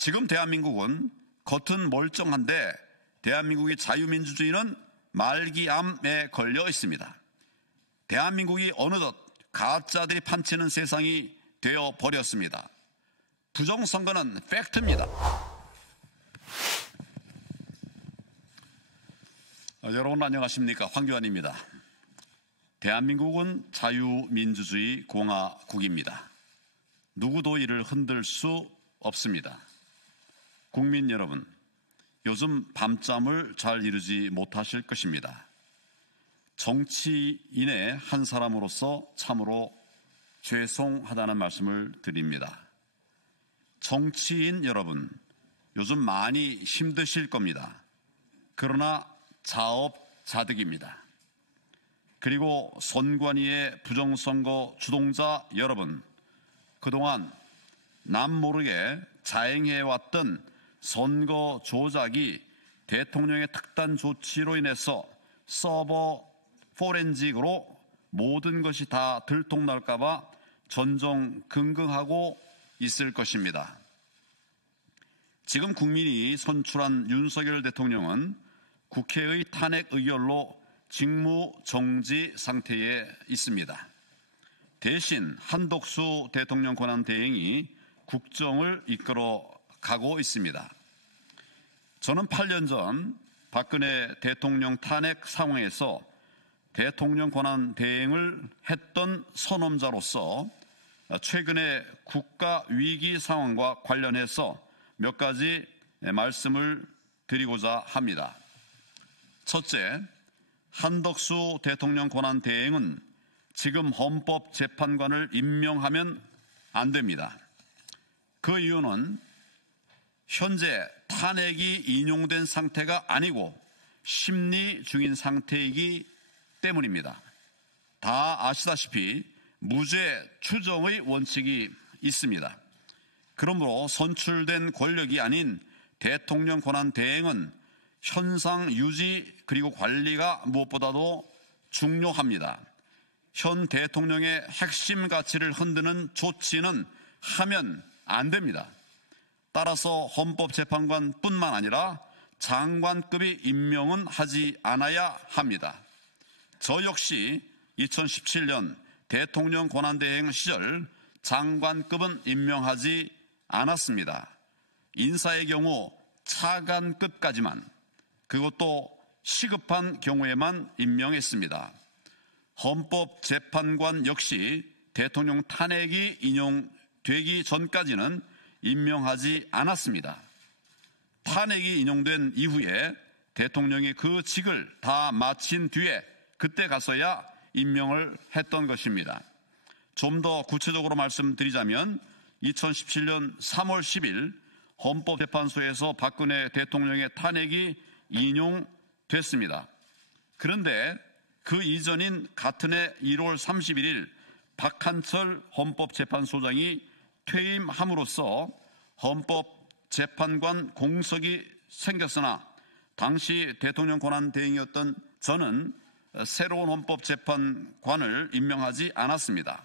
지금 대한민국은 겉은 멀쩡한데 대한민국의 자유민주주의는 말기암에 걸려 있습니다. 대한민국이 어느덧 가짜들이 판치는 세상이 되어 버렸습니다. 부정선거는 팩트입니다. 여러분 안녕하십니까? 황교안입니다. 대한민국은 자유민주주의 공화국입니다. 누구도 이를 흔들 수 없습니다. 국민 여러분, 요즘 밤잠을 잘 이루지 못하실 것입니다. 정치인의 한 사람으로서 참으로 죄송하다는 말씀을 드립니다. 정치인 여러분, 요즘 많이 힘드실 겁니다. 그러나 자업자득입니다. 그리고 선관위의 부정선거 주동자 여러분, 그동안 남 모르게 자행해왔던 선거 조작이 대통령의 특단 조치로 인해서 서버 포렌식으로 모든 것이 다 들통날까봐 전전긍긍하고 있을 것입니다. 지금 국민이 선출한 윤석열 대통령은 국회의 탄핵 의결로 직무정지 상태에 있습니다. 대신 한덕수 대통령 권한대행이 국정을 이끌어 가고 있습니다. 저는 8년 전 박근혜 대통령 탄핵 상황에서 대통령 권한대행을 했던 선험자로서 최근의 국가 위기 상황과 관련해서 몇 가지 말씀을 드리고자 합니다. 첫째, 한덕수 대통령 권한대행은 지금 헌법재판관을 임명하면 안 됩니다. 그 이유는 현재 탄핵이 인용된 상태가 아니고 심리 중인 상태이기 때문입니다. 다 아시다시피 무죄 추정의 원칙이 있습니다. 그러므로 선출된 권력이 아닌 대통령 권한대행은 현상 유지 그리고 관리가 무엇보다도 중요합니다. 현 대통령의 핵심 가치를 흔드는 조치는 하면 안 됩니다. 따라서 헌법재판관뿐만 아니라 장관급의 임명은 하지 않아야 합니다. 저 역시 2017년 대통령 권한대행 시절 장관급은 임명하지 않았습니다. 인사의 경우 차관급까지만, 그것도 시급한 경우에만 임명했습니다. 헌법재판관 역시 대통령 탄핵이 인용되기 전까지는 임명하지 않았습니다. 탄핵이 인용된 이후에 대통령이 그 직을 다 마친 뒤에 그때 가서야 임명을 했던 것입니다. 좀 더 구체적으로 말씀드리자면 2017년 3월 10일 헌법재판소에서 박근혜 대통령의 탄핵이 인용됐습니다. 그런데 그 이전인 같은 해 1월 31일 박한철 헌법재판소장이 퇴임함으로써 헌법재판관 공석이 생겼으나 당시 대통령 권한대행이었던 저는 새로운 헌법재판관을 임명하지 않았습니다.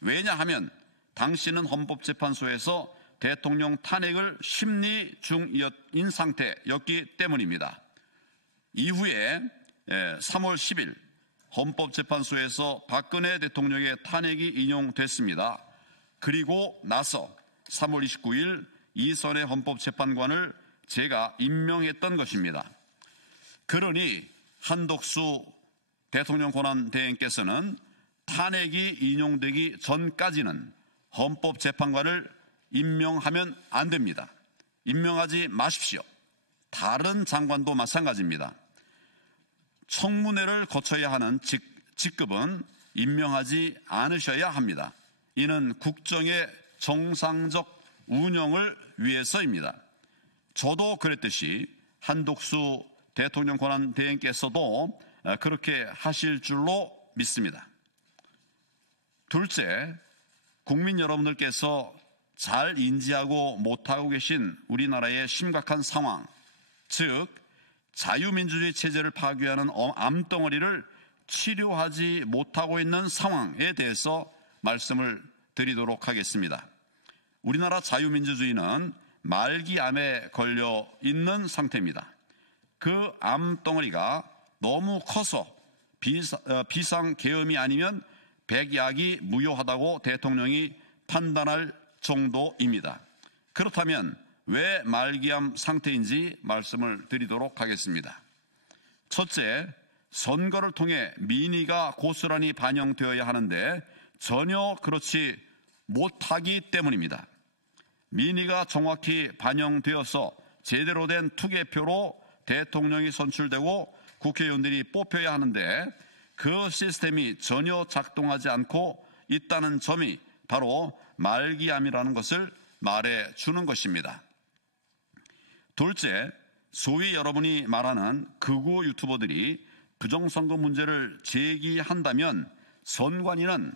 왜냐하면 당시는 헌법재판소에서 대통령 탄핵을 심리 중인 상태였기 때문입니다. 이후에 3월 10일 헌법재판소에서 박근혜 대통령의 탄핵이 인용됐습니다. 그리고 나서 3월 29일 이선의 헌법재판관을 제가 임명했던 것입니다. 그러니 한덕수 대통령 권한대행께서는 탄핵이 인용되기 전까지는 헌법재판관을 임명하면 안 됩니다. 임명하지 마십시오. 다른 장관도 마찬가지입니다. 청문회를 거쳐야 하는 직급은 임명하지 않으셔야 합니다. 이는 국정의 정상적 운영을 위해서입니다. 저도 그랬듯이 한덕수 대통령 권한대행께서도 그렇게 하실 줄로 믿습니다. 둘째, 국민 여러분들께서 잘 인지하고 못하고 계신 우리나라의 심각한 상황, 즉 자유민주주의 체제를 파괴하는 암덩어리를 치료하지 못하고 있는 상황에 대해서 말씀을 드리도록 하겠습니다. 우리나라 자유민주주의는 말기암에 걸려 있는 상태입니다. 그 암덩어리가 너무 커서 비상계엄이 아니면 백약이 무효하다고 대통령이 판단할 정도입니다. 그렇다면 왜 말기암 상태인지 말씀을 드리도록 하겠습니다. 첫째, 선거를 통해 민의가 고스란히 반영되어야 하는데 전혀 그렇지 못하기 때문입니다. 민의가 정확히 반영되어서 제대로 된 투개표로 대통령이 선출되고 국회의원들이 뽑혀야 하는데 그 시스템이 전혀 작동하지 않고 있다는 점이 바로 말기암이라는 것을 말해주는 것입니다. 둘째, 소위 여러분이 말하는 극우 유튜버들이 부정선거 문제를 제기한다면 선관위는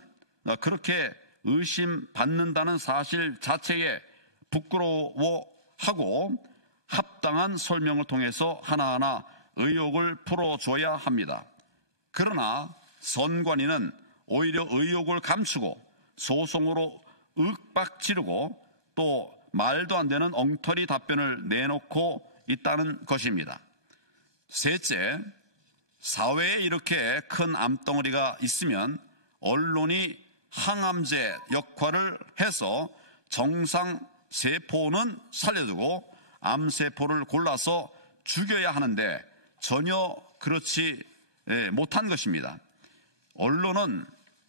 그렇게 의심받는다는 사실 자체에 부끄러워하고 합당한 설명을 통해서 하나하나 의혹을 풀어줘야 합니다. 그러나 선관위는 오히려 의혹을 감추고 소송으로 윽박지르고 또 말도 안 되는 엉터리 답변을 내놓고 있다는 것입니다. 셋째, 사회에 이렇게 큰 암덩어리가 있으면 언론이 항암제 역할을 해서 정상세포는 살려두고 암세포를 골라서 죽여야 하는데 전혀 그렇지 못한 것입니다. 언론은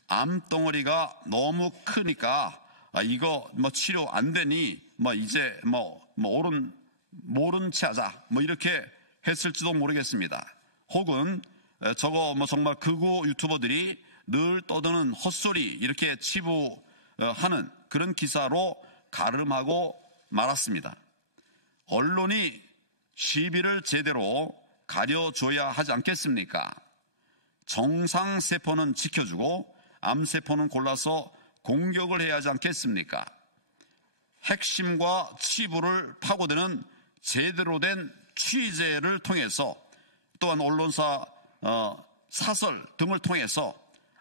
암덩어리가 너무 크니까 이거 치료 안 되니 이제 모른 채 하자 이렇게 했을지도 모르겠습니다. 혹은 정말 극우 유튜버들이 늘 떠드는 헛소리 이렇게 치부하는 그런 기사로 가름하고 말았습니다. 언론이 시비를 제대로 가려줘야 하지 않겠습니까? 정상세포는 지켜주고 암세포는 골라서 공격을 해야 하지 않겠습니까? 핵심과 치부를 파고드는 제대로 된 취재를 통해서 또한 언론사 사설 등을 통해서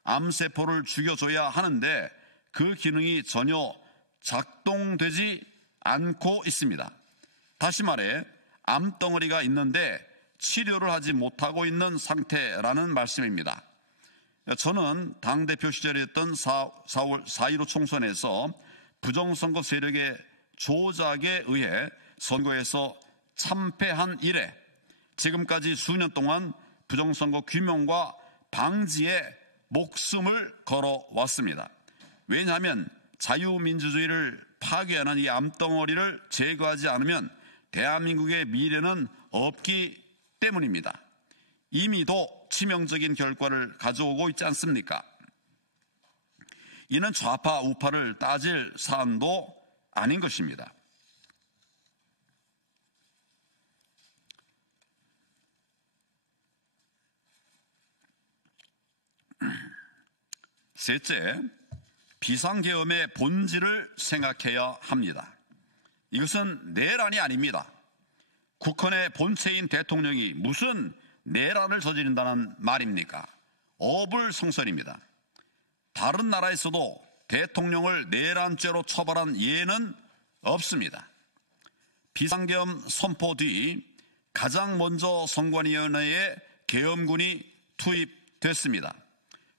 암세포를 죽여줘야 하는데 그 기능이 전혀 작동되지 않고 있습니다. 다시 말해 암덩어리가 있는데 치료를 하지 못하고 있는 상태라는 말씀입니다. 저는 당대표 시절이었던 4.15 총선에서 부정선거 세력의 조작에 의해 선거에서 참패한 이래 지금까지 수년 동안 부정선거 규명과 방지에 목숨을 걸어왔습니다. 왜냐하면 자유민주주의를 파괴하는 이 암덩어리를 제거하지 않으면 대한민국의 미래는 없기 때문입니다. 이미도 치명적인 결과를 가져오고 있지 않습니까? 이는 좌파 우파를 따질 사안도 아닌 것입니다. 셋째, 비상계엄의 본질을 생각해야 합니다. 이것은 내란이 아닙니다. 국헌의 본체인 대통령이 무슨 내란을 저지른다는 말입니까? 어불성설입니다. 다른 나라에서도 대통령을 내란죄로 처벌한 예는 없습니다. 비상계엄 선포 뒤 가장 먼저 선관위원회에 계엄군이 투입됐습니다.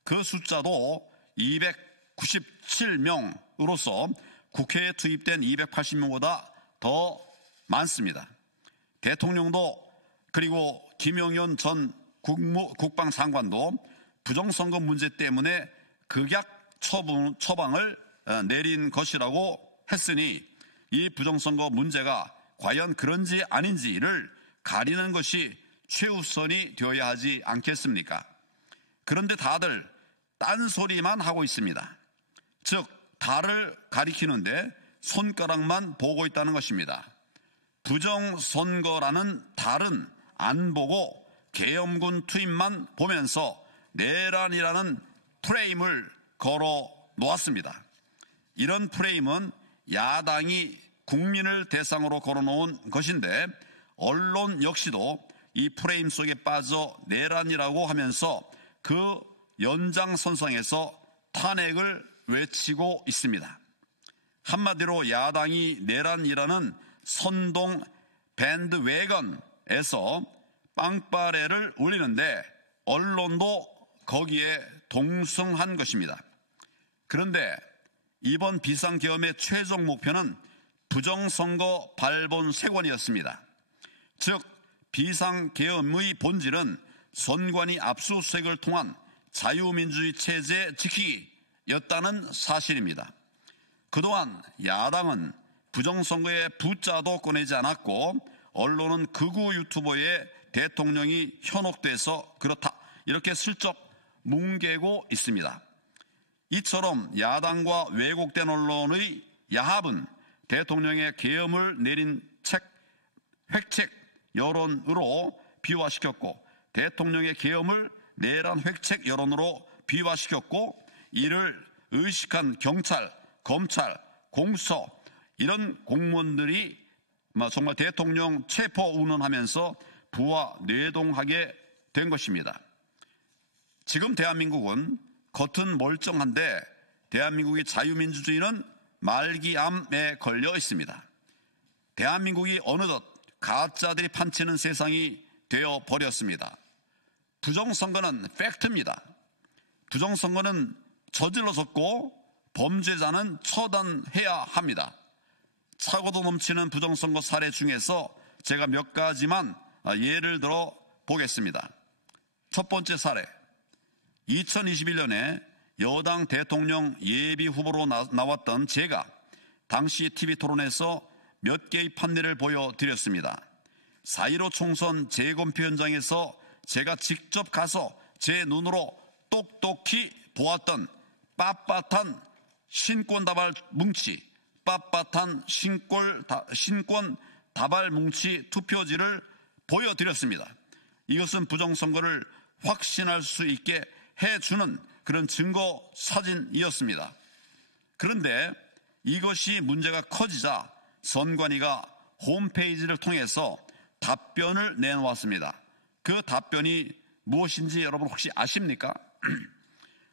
그 숫자도 297명으로서 국회에 투입된 280명보다 더 많습니다. 대통령도 그리고 김영현 전 국방장관도 부정선거 문제 때문에 극약 처방을 내린 것이라고 했으니 이 부정선거 문제가 과연 그런지 아닌지를 가리는 것이 최우선이 되어야 하지 않겠습니까? 그런데 다들 딴소리만 하고 있습니다. 즉 달을 가리키는데 손가락만 보고 있다는 것입니다. 부정선거라는 달은 안 보고 계엄군 투입만 보면서 내란이라는 프레임을 걸어 놓았습니다. 이런 프레임은 야당이 국민을 대상으로 걸어놓은 것인데 언론 역시도 이 프레임 속에 빠져 내란이라고 하면서 그 연장선상에서 탄핵을 외치고 있습니다. 한마디로 야당이 내란이라는 선동 밴드웨건에서 빵빠레를 울리는데 언론도 거기에 동승한 것입니다. 그런데 이번 비상계엄의 최종 목표는 부정선거 발본색원이었습니다. 즉 비상계엄의 본질은 선관위 압수수색을 통한 자유민주주의 체제 지키기였다는 사실입니다. 그동안 야당은 부정선거에 부자도 꺼내지 않았고 언론은 극우 유튜버의 대통령이 현혹돼서 그렇다 이렇게 슬쩍 뭉개고 있습니다. 이처럼 야당과 왜곡된 언론의 야합은 대통령의 계엄을 내린 획책 여론으로 비화시켰고 대통령의 계엄을 내란 획책 여론으로 비화시켰고 이를 의식한 경찰, 검찰, 공수처 이런 공무원들이 정말 대통령 체포 운운하면서 부하 뇌동하게 된 것입니다. 지금 대한민국은 겉은 멀쩡한데 대한민국의 자유민주주의는 말기암에 걸려 있습니다. 대한민국이 어느덧 가짜들이 판치는 세상이 되어버렸습니다. 부정선거는 팩트입니다. 부정선거는 저질러졌고 범죄자는 처단해야 합니다. 차고도 넘치는 부정선거 사례 중에서 제가 몇 가지만 예를 들어 보겠습니다. 첫 번째 사례, 2021년에 여당 대통령 예비 후보로 나왔던 제가 당시 TV토론에서 몇 개의 판례를 보여드렸습니다. 4.15 총선 재검표 현장에서 제가 직접 가서 제 눈으로 똑똑히 보았던 빳빳한 신권 다발 뭉치, 빳빳한 신권 다발 뭉치 투표지를 보여드렸습니다. 이것은 부정선거를 확신할 수 있게 해주는 그런 증거 사진이었습니다. 그런데 이것이 문제가 커지자 선관위가 홈페이지를 통해서 답변을 내놓았습니다. 그 답변이 무엇인지 여러분 혹시 아십니까?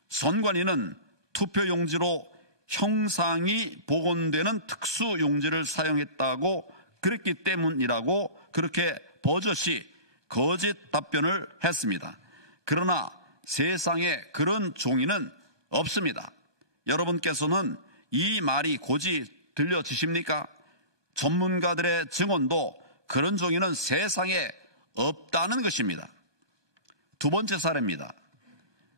선관위는 투표용지로 형상이 복원되는 특수용지를 사용했다고 그랬기 때문이라고 그렇게 버젓이 거짓 답변을 했습니다. 그러나 세상에 그런 종이는 없습니다. 여러분께서는 이 말이 고지 들려지십니까? 전문가들의 증언도 그런 종이는 세상에 없다는 것입니다. 두 번째 사례입니다.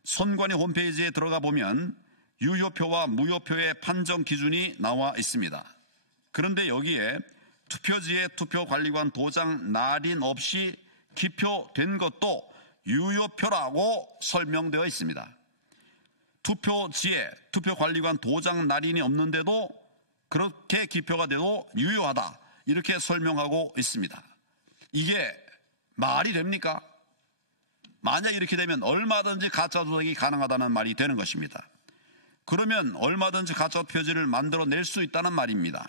선관위 홈페이지에 들어가 보면 유효표와 무효표의 판정 기준이 나와 있습니다. 그런데 여기에 투표지에 투표관리관 도장 날인 없이 기표된 것도 유효표라고 설명되어 있습니다. 투표지에 투표관리관 도장 날인이 없는데도 그렇게 기표가 돼도 유효하다 이렇게 설명하고 있습니다. 이게 말이 됩니까? 만약 이렇게 되면 얼마든지 가짜 조작이 가능하다는 말이 되는 것입니다. 그러면 얼마든지 가짜 표지를 만들어낼 수 있다는 말입니다.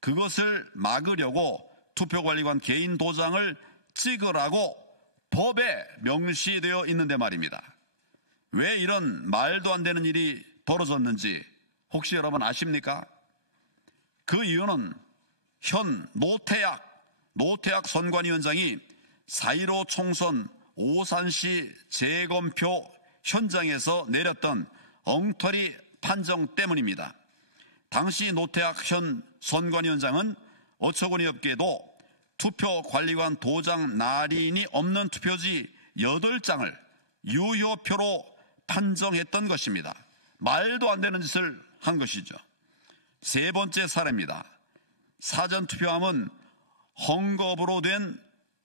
그것을 막으려고 투표관리관 개인 도장을 찍으라고 법에 명시되어 있는데 말입니다. 왜 이런 말도 안 되는 일이 벌어졌는지 혹시 여러분 아십니까? 그 이유는 현 노태악 선관위원장이 4.15 총선 오산시 재검표 현장에서 내렸던 엉터리 판정 때문입니다. 당시 노태악 현 선관위원장은 어처구니 없게도 투표관리관 도장 날인이 없는 투표지 8장을 유효표로 판정했던 것입니다. 말도 안 되는 짓을 한 것이죠. 세 번째 사례입니다. 사전투표함은 헝겊으로 된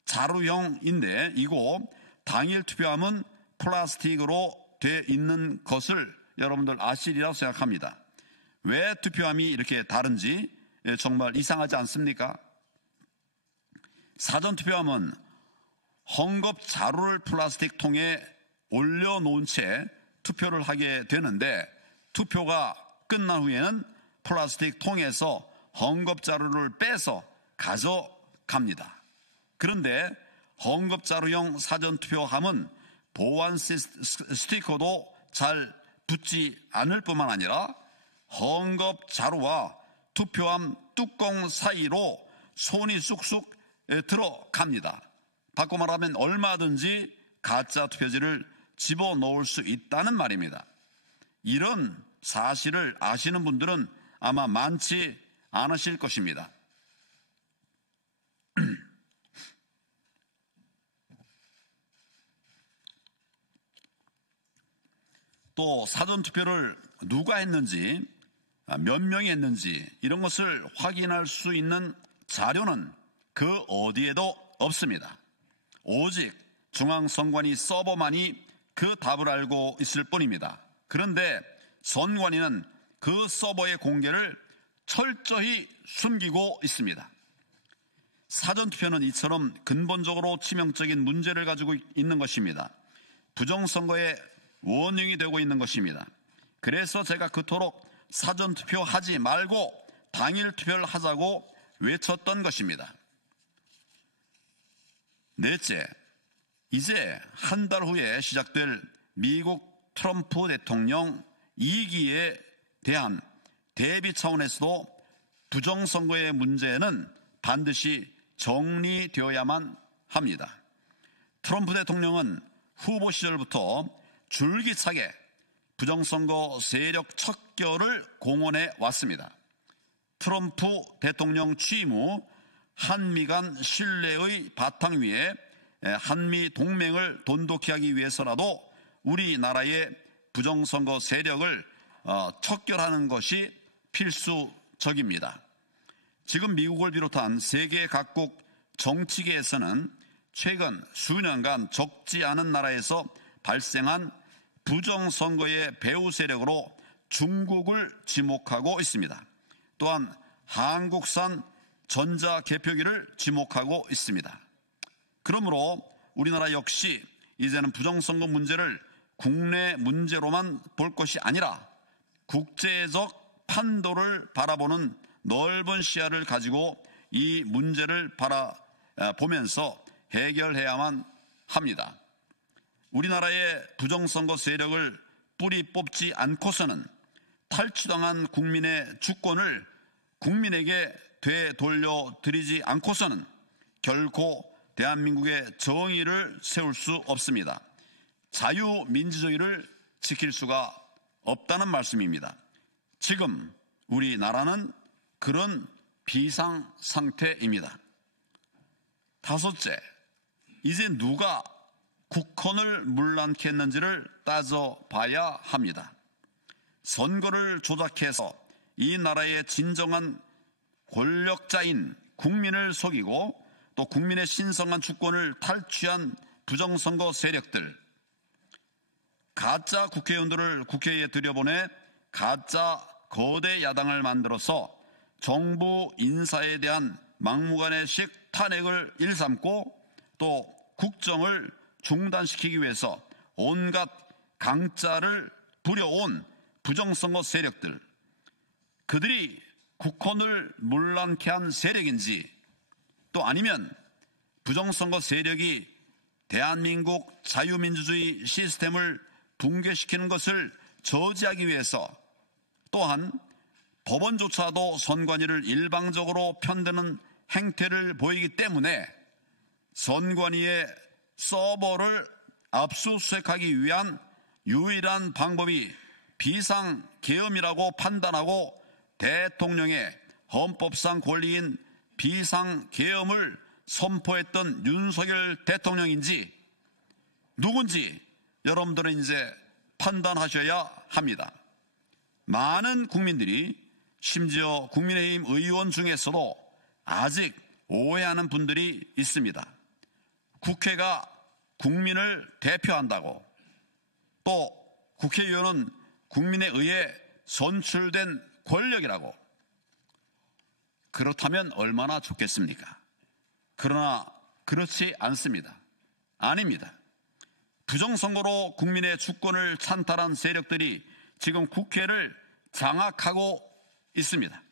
자루형인데 이고 당일 투표함은 플라스틱으로 돼 있는 것을 여러분들 아시리라고 생각합니다. 왜 투표함이 이렇게 다른지 정말 이상하지 않습니까? 사전투표함은 헝겊 자루를 플라스틱 통에 올려놓은 채 투표를 하게 되는데 투표가 끝난 후에는 플라스틱 통에서 헝겊 자루를 빼서 가져갑니다. 그런데 헝겊 자루형 사전투표함은 보안 스티커도 잘 붙지 않을 뿐만 아니라 헝겊 자루와 투표함 뚜껑 사이로 손이 쑥쑥 들어갑니다. 바꿔 말하면 얼마든지 가짜 투표지를 집어넣을 수 있다는 말입니다. 이런 사실을 아시는 분들은 아마 많지 않으실 것입니다. 또 사전투표를 누가 했는지, 몇 명이 했는지 이런 것을 확인할 수 있는 자료는 그 어디에도 없습니다. 오직 중앙선관위 서버만이 그 답을 알고 있을 뿐입니다. 그런데 선관위는 그 서버의 공개를 철저히 숨기고 있습니다. 사전투표는 이처럼 근본적으로 치명적인 문제를 가지고 있는 것입니다. 부정선거의 원흉이 되고 있는 것입니다. 그래서 제가 그토록 사전투표 하지 말고 당일 투표를 하자고 외쳤던 것입니다. 넷째, 이제 한 달 후에 시작될 미국 트럼프 대통령 2기에 대한 대비 차원에서도 부정선거의 문제는 반드시 정리되어야만 합니다. 트럼프 대통령은 후보 시절부터 줄기차게 부정선거 세력 척결을 공언해 왔습니다. 트럼프 대통령 취임 후 한미 간 신뢰의 바탕 위에 한미 동맹을 돈독히 하기 위해서라도 우리나라의 부정선거 세력을 척결하는 것이 필수적입니다. 지금 미국을 비롯한 세계 각국 정치계에서는 최근 수년간 적지 않은 나라에서 발생한 부정선거의 배후 세력으로 중국을 지목하고 있습니다. 또한 한국산 전자개표기를 지목하고 있습니다. 그러므로 우리나라 역시 이제는 부정선거 문제를 국내 문제로만 볼 것이 아니라 국제적 판도를 바라보는 넓은 시야를 가지고 이 문제를 바라보면서 해결해야만 합니다. 우리나라의 부정선거 세력을 뿌리 뽑지 않고서는 탈취당한 국민의 주권을 국민에게 되돌려드리지 않고서는 결코 대한민국의 정의를 세울 수 없습니다. 자유민주주의를 지킬 수가 없다는 말씀입니다. 지금 우리나라는 그런 비상상태입니다. 다섯째, 이제 누가 국헌을 문란케 했는지를 따져봐야 합니다. 선거를 조작해서 이 나라의 진정한 권력자인 국민을 속이고 또 국민의 신성한 주권을 탈취한 부정선거 세력들, 가짜 국회의원들을 국회에 들여보내 가짜 거대 야당을 만들어서 정부 인사에 대한 막무가내식 탄핵을 일삼고 또 국정을 중단시키기 위해서 온갖 강짜를 부려온 부정선거 세력들, 그들이 국헌을 문란케 한 세력인지 또 아니면 부정선거 세력이 대한민국 자유민주주의 시스템을 붕괴시키는 것을 저지하기 위해서 또한 법원조차도 선관위를 일방적으로 편드는 행태를 보이기 때문에 선관위의 서버를 압수수색하기 위한 유일한 방법이 비상계엄이라고 판단하고 대통령의 헌법상 권리인 비상계엄을 선포했던 윤석열 대통령인지 누군지 여러분들은 이제 판단하셔야 합니다. 많은 국민들이 심지어 국민의힘 의원 중에서도 아직 오해하는 분들이 있습니다. 국회가 국민을 대표한다고, 또 국회의원은 국민에 의해 선출된 권력이라고. 그렇다면 얼마나 좋겠습니까? 그러나 그렇지 않습니다. 아닙니다. 부정선거로 국민의 주권을 찬탈한 세력들이 지금 국회를 장악하고 있습니다.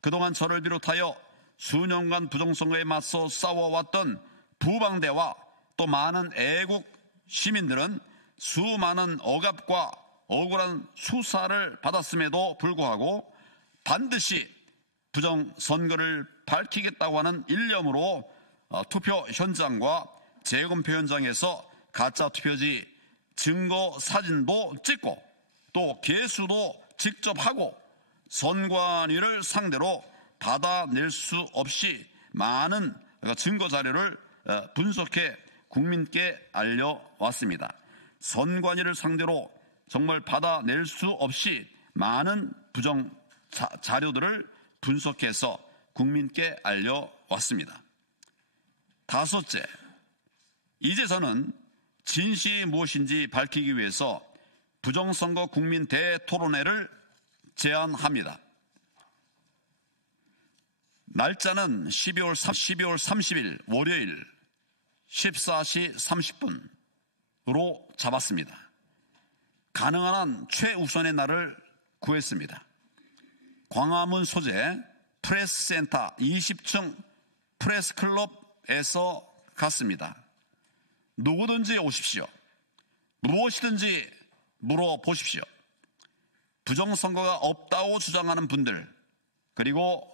그동안 저를 비롯하여 수년간 부정선거에 맞서 싸워왔던 부방대와 또 많은 애국 시민들은 수많은 억압과 억울한 수사를 받았음에도 불구하고 반드시 부정선거를 밝히겠다고 하는 일념으로 투표 현장과 재검표 현장에서 가짜 투표지 증거 사진도 찍고 또 개수도 직접 하고 선관위를 상대로 받아낼 수 없이 많은 증거 자료를 분석해 국민께 알려왔습니다. 선관위를 상대로 정말 받아낼 수 없이 많은 부정 자료들을 분석해서 국민께 알려왔습니다. 다섯째, 이제 저는 진실이 무엇인지 밝히기 위해서 부정선거 국민 대토론회를 제안합니다. 날짜는 12월 30일 월요일 14시 30분으로 잡았습니다. 가능한 한 최우선의 날을 구했습니다. 광화문 소재 프레스센터 20층 프레스클럽에서 갔습니다. 누구든지 오십시오. 무엇이든지 물어보십시오. 부정선거가 없다고 주장하는 분들, 그리고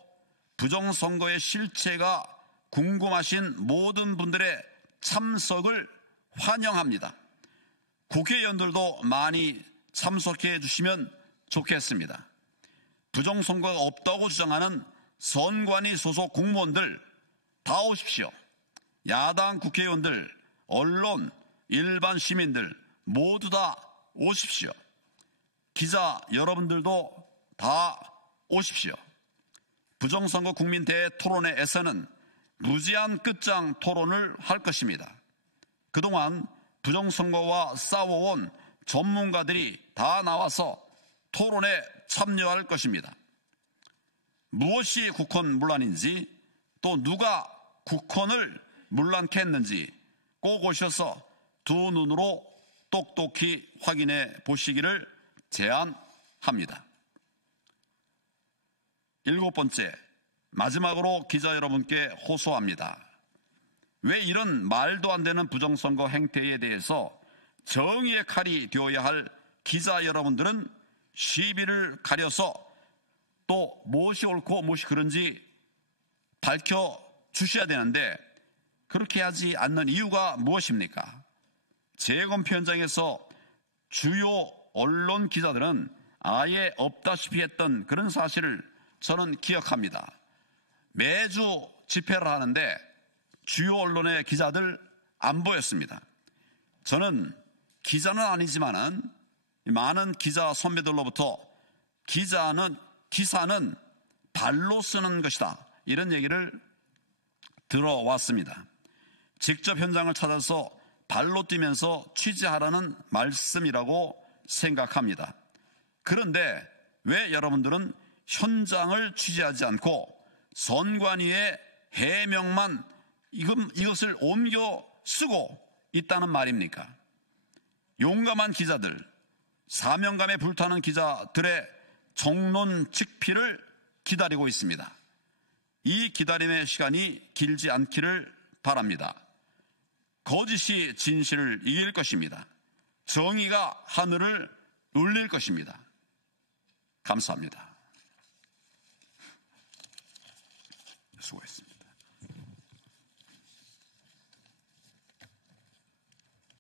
부정선거의 실체가 궁금하신 모든 분들의 참석을 환영합니다. 국회의원들도 많이 참석해 주시면 좋겠습니다. 부정선거가 없다고 주장하는 선관위 소속 공무원들 다 오십시오. 야당 국회의원들, 언론, 일반 시민들 모두 다 오십시오. 기자 여러분들도 다 오십시오. 부정선거 국민 대토론회에서는 무제한 끝장 토론을 할 것입니다. 그동안 부정선거와 싸워온 전문가들이 다 나와서 토론에 참여할 것입니다. 무엇이 국헌문란인지 또 누가 국헌을 문란케 했는지 꼭 오셔서 두 눈으로 똑똑히 확인해 보시기를 제안합니다. 일곱 번째, 마지막으로 기자 여러분께 호소합니다. 왜 이런 말도 안 되는 부정선거 행태에 대해서 정의의 칼이 되어야 할 기자 여러분들은 시비를 가려서 또 무엇이 옳고 무엇이 그른지 밝혀주셔야 되는데 그렇게 하지 않는 이유가 무엇입니까? 재검표 현장에서 주요 언론 기자들은 아예 없다시피 했던 그런 사실을 저는 기억합니다. 매주 집회를 하는데 주요 언론의 기자들 안 보였습니다. 저는 기자는 아니지만은 많은 기자 선배들로부터 기사는 발로 쓰는 것이다, 이런 얘기를 들어왔습니다. 직접 현장을 찾아서 발로 뛰면서 취재하라는 말씀이라고 생각합니다. 그런데 왜 여러분들은 현장을 취재하지 않고 선관위의 해명만 이것을 옮겨 쓰고 있다는 말입니까? 용감한 기자들, 사명감에 불타는 기자들의 정론 직피를 기다리고 있습니다. 이 기다림의 시간이 길지 않기를 바랍니다. 거짓이 진실을 이길 것입니다. 정의가 하늘을 울릴 것입니다. 감사합니다. 수고했습니다.